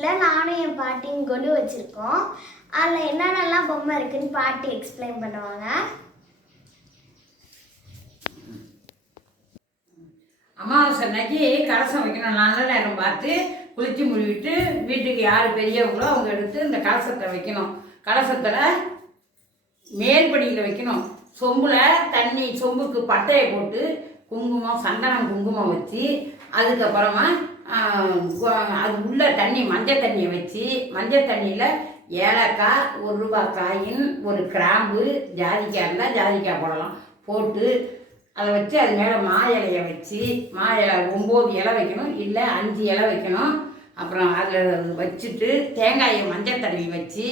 வீட்டில் நானும் என் பாட்டியும் கொலு வச்சுருக்கோம். அதில் என்னென்னலாம் பொம்மை இருக்குன்னு பாட்டி எக்ஸ்பிளைன் பண்ணுவாங்க. அமாவாசை அன்னைக்கு கலசம் வைக்கணும். நல்ல நேரம் பார்த்து குளிச்சு முழுவிட்டு வீட்டுக்கு யார் பெரியவங்களோ அவங்க எடுத்து இந்த கலசத்தை வைக்கணும். கலசத்தில் மேல்படியில் வைக்கணும். சொம்பில் தண்ணி சொம்புக்கு பட்டையை போட்டு குங்குமம் சந்தனம் குங்குமம் வச்சு அதுக்கப்புறமா அது உள்ள தண்ணி மஞ்சள் தண்ணியை வச்சு மஞ்சள் தண்ணியில் ஏலக்காய் ஒரு ரூபா காயின் ஒரு கிராம்பு ஜாதிக்காய் இருந்தால் ஜாதிக்காய் போடலாம். போட்டு அதை வச்சு அது மேலே மா இலையை வச்சு மா இலை ஒம்பது இலை வைக்கணும் இல்லை அஞ்சு இலை வைக்கணும். அப்புறம் அதில் வச்சுட்டு தேங்காயை மஞ்சள் தண்ணி வச்சு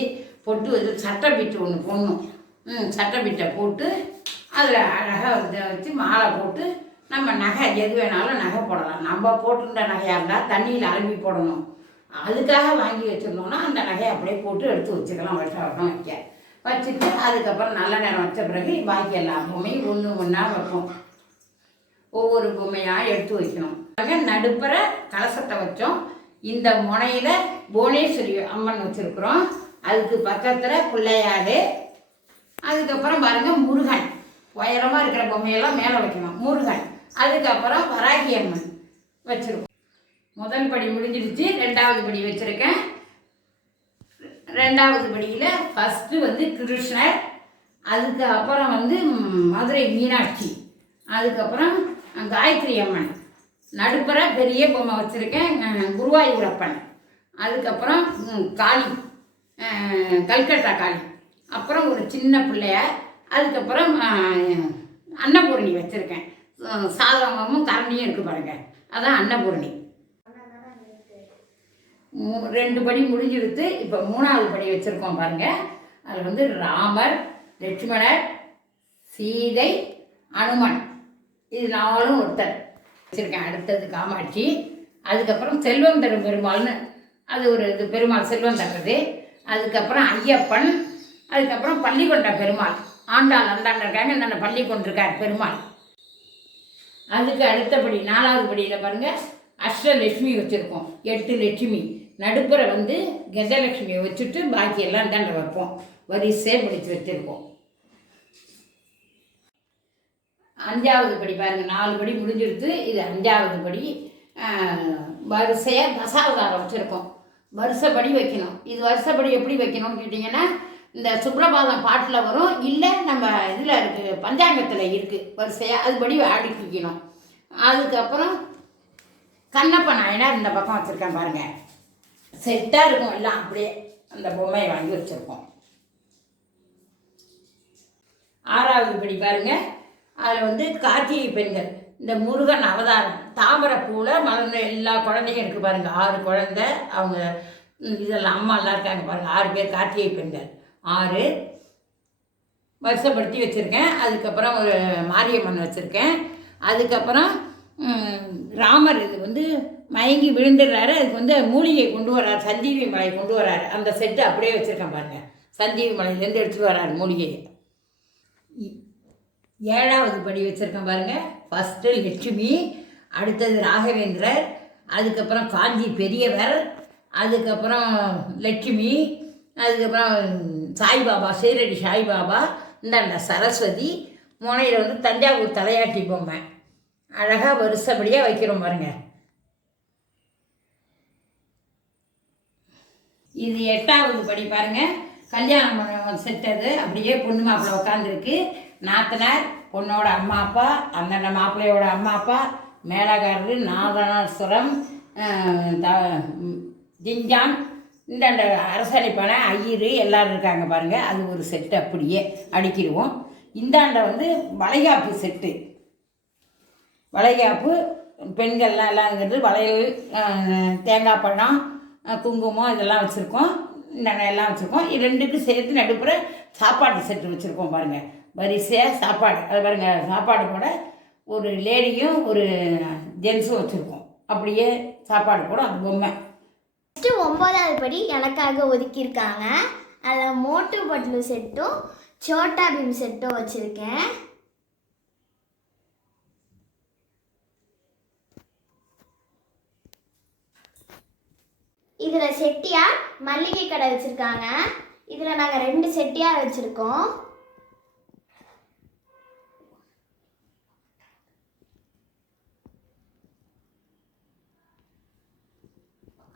பொட்டு வச்சு சட்டை பீட்டு ஒன்று போடணும். சட்டை பீட்டை போட்டு அதில் அழகாக இதை வச்சு மாலை போட்டு நம்ம நகை எது வேணாலும் நகை போடலாம். நம்ம போட்டிருந்த நகையாக இருந்தால் தண்ணியில் அலம்பி போடணும். அதுக்காக வாங்கி வச்சுருந்தோம்னா அந்த நகையை அப்படியே போட்டு எடுத்து வச்சுக்கலாம். வருஷம் வருஷம் வைக்க. வச்சுட்டு அதுக்கப்புறம் நல்ல நேரம் வச்ச பிறகு பாக்கி எல்லா பொம்மையும் ஒன்று ஒன்றா வைப்போம். ஒவ்வொரு பொம்மையாக எடுத்து வைக்கணும். நடுப்புற கலசத்தை வச்சோம். இந்த முனையில் புவனேஸ்வரி அம்மன் வச்சுருக்குறோம். அதுக்கு பக்கத்தில் பிள்ளையாடு அதுக்கப்புறம் பாருங்கள் முருகன். உயரமாக இருக்கிற பொம்மையெல்லாம் மேலே வைக்கணும். முருகன். அதுக்கப்புறம் வராகி அம்மன் வச்சுருக்கோம். முதல் படி முடிஞ்சிடுச்சு. ரெண்டாவது படி வச்சுருக்கேன். ரெண்டாவது படியில் ஃபஸ்ட்டு வந்து கிருஷ்ணர் அதுக்கு அப்புறம் வந்து மதுரை மீனாட்சி அதுக்கப்புறம் காயத்ரி அம்மன். நடுப்புற பெரிய பொம்மை வச்சுருக்கேன் குருவாயூரப்பன் அதுக்கப்புறம் காளி கல்கட்டா காளி. அப்புறம் ஒரு சின்ன பிள்ளையார் அதுக்கப்புறம் அன்னபூரணி வச்சுருக்கேன். சாதகமும் கரண்டியும் இருக்குது பாருங்க. அதான் அன்னபூரணி. மூ- ரெண்டு படி முடிஞ்சிருத்து இப்போ மூணாவது படி வச்சுருக்கோம் பாருங்க. அதில் வந்து ராமர் லட்சுமணர் சீதை அனுமன். இது நாலும் ஒருத்தர் வச்சுருக்கேன். அடுத்தது காமாட்சி. அதுக்கப்புறம் செல்வம் தரும் பெருமாள்னு. அது ஒரு இது பெருமாள் செல்வம் தர்றது. அதுக்கப்புறம் ஐயப்பன். அதுக்கப்புறம் பள்ளிக்கொண்ட பெருமாள். ஆண்டாள் அந்தாண்ட இருக்காங்க. என்னென்ன பள்ளி கொண்டிருக்கார் பெருமாள். அதுக்கு அடுத்தபடி நாலாவது படியில் பாருங்கள் அஷ்டலட்சுமி வச்சுருக்கோம். எட்டு லட்சுமி. நடுப்புற வந்து கஜலட்சுமியை வச்சுட்டு பாக்கியெல்லாம் தண்டை தாண்ட வைப்போம். வரிசையாக பிடிச்சி வச்சுருக்கோம். அஞ்சாவது படி பாருங்கள் நாலு படி முடிஞ்சிருது இது அஞ்சாவது படி. வரிசையாக தசாவதாரம் வச்சுருக்கோம். வருஷப்படி வைக்கணும். இது வருஷப்படி எப்படி வைக்கணும்னு கேட்டிங்கன்னா இந்த சுப்ரபாதம் பாட்டில் வரும். இல்லை நம்ம இதில் இருக்குது பஞ்சாங்கத்தில் இருக்குது வரிசையாக அதுபடி அடுக்கிக்கணும் அதுக்கப்புறம் கண்ணப்ப நாயனார் இந்த பக்கம் வச்சுருக்கேன் பாருங்கள் செட்டாக இருக்கும் எல்லாம். அப்படியே அந்த பொம்மையை வாங்கி வச்சுருக்கோம் ஆறாவது படி பாருங்க. அதில் வந்து கார்த்திகை பெண்கள். இந்த முருகன் அவதாரம். தாமரை பூவில் மறந்த எல்லா குழந்தையும் இருக்குது பாருங்கள் ஆறு குழந்தை. அவங்க இதெல்லாம் அம்மா எல்லாம் இருக்காங்க பாருங்கள் ஆறு பேர் கார்த்திகை பெண்கள். ஆறு. வருஷப்படுத்தி வச்சுருக்கேன். அதுக்கப்புறம் ஒரு மாரியம்மன் வச்சுருக்கேன். அதுக்கப்புறம் ராமர் இது வந்து மயங்கி விழுந்துடுறாரு. அதுக்கு வந்து மூலிகை கொண்டு வர்றாரு சஞ்சீவி மலை கொண்டு வர்றாரு அந்த செட்டு அப்படியே வச்சுருக்கேன் பாருங்கள் சஞ்சீவி மலையிலேருந்து எடுத்துகிட்டு வர்றாரு மூலிகையை. இ- ஏழாவது படி வச்சுருக்கேன் பாருங்கள் ஃபஸ்ட்டு லட்சுமி அடுத்தது ராகவேந்திரர் அதுக்கப்புறம் காஞ்சி பெரியவர் அதுக்கப்புறம் லட்சுமி அதுக்கப்புறம் சாய்பாபா சீரடி சாய்பாபா இந்தாண்ட சரஸ்வதி முனையில் வந்து தஞ்சாவூர் தலையாட்டி பொம்மை. அழகாக வருஷப்படியாக வைக்கிறோம் பாருங்க. இது எட்டாவது படி பாருங்க. கல்யாணம் பண்ண அப்படியே பொண்ணு மாப்பிள்ளை உட்காந்துருக்கு நாத்தனார் பொண்ணோட அம்மா அப்பா அந்தண்ட மாப்பிள்ளையோட அம்மா அப்பா மேலகாரரு நாதனாசுரம் த- ஜிஞ்சான் இந்தாண்ட அரசாணி பானை ஐயரு எல்லாரும் இருக்காங்க பாருங்கள் அது ஒரு செட்டு அப்படியே அடிக்கிடுவோம். இந்தாண்ட வந்து வளைகாப்பு செட்டு வளைகாப்பு பெண்கள்லாம் எல்லாம் இருக்கிறது. வளையல் தேங்காய் பழம் குங்குமம் இதெல்லாம் வச்சுருக்கோம். நாங்கள் எல்லாம் வச்சுருக்கோம். ரெண்டுக்கும் சேர்த்து நடுப்புற சாப்பாடு செட்டு வச்சுருக்கோம் பாருங்கள் வரிசையாக சாப்பாடு. அது பாருங்கள் சாப்பாடு கூட ஒரு லேடியும் ஒரு ஜென்ஸும் வச்சுருக்கோம். அப்படியே சாப்பாடு கூட அந்த பொம்மை. ஒம்போதாவது படி எனக்காக ஒதுக்கியிருக்காங்க. அதில் மோட்டு பட்லு செட்டும் சோட்டா பீம் செட்டும் வச்சுருக்கேன். இதில் செட்டியார் மல்லிகை கடை வச்சுருக்காங்க. இதில் நாங்கள் ரெண்டு செட்டியார் வச்சுருக்கோம்.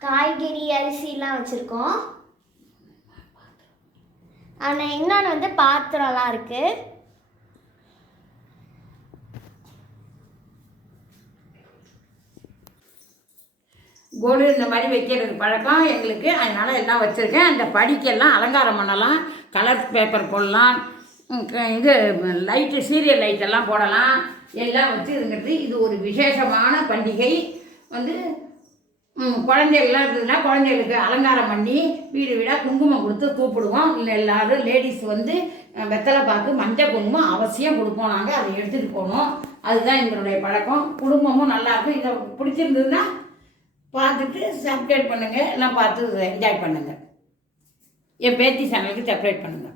காய்கறி அரிசிலாம் வச்சுருக்கோம். ஆனால் இன்னொன்று வந்து பாத்திரம்லாம் இருக்குது கோடு இந்த மாதிரி வைக்கிறது பழக்கம் எங்களுக்கு. அதனால் எல்லாம் வச்சுருக்கேன். அந்த படிக்கெல்லாம் அலங்காரம் பண்ணலாம். கலர் பேப்பர் போடலாம். இது லைட்டு சீரியல் லைட்டெல்லாம் போடலாம். எல்லாம் வச்சு இது ஒரு விசேஷமான பண்டிகை. வந்து குழந்தைகள்லாம் இருந்ததுன்னா குழந்தைகளுக்கு அலங்காரம் பண்ணி வீடு வீடாக குங்குமம் கொடுத்து கூப்பிடுவோம். இல்லை எல்லோரும் லேடிஸ் வந்து வெத்தலை பார்த்து மஞ்சள் குங்குமம் அவசியம் கொடுப்போம். நாங்கள் அதை எடுத்துகிட்டு போகணும். அதுதான் எங்களுடைய பழக்கம். குடும்பமும் நல்லாயிருக்கும் இதை பிடிச்சிருந்ததுன்னா பார்த்துட்டு சப்ஸ்கிரைப் பண்ணுங்கள் எல்லாம் பார்த்து என்ஜாய் பண்ணுங்கள் என் பேத்தி சேனலுக்கு சப்ஸ்கிரைப் பண்ணுங்கள்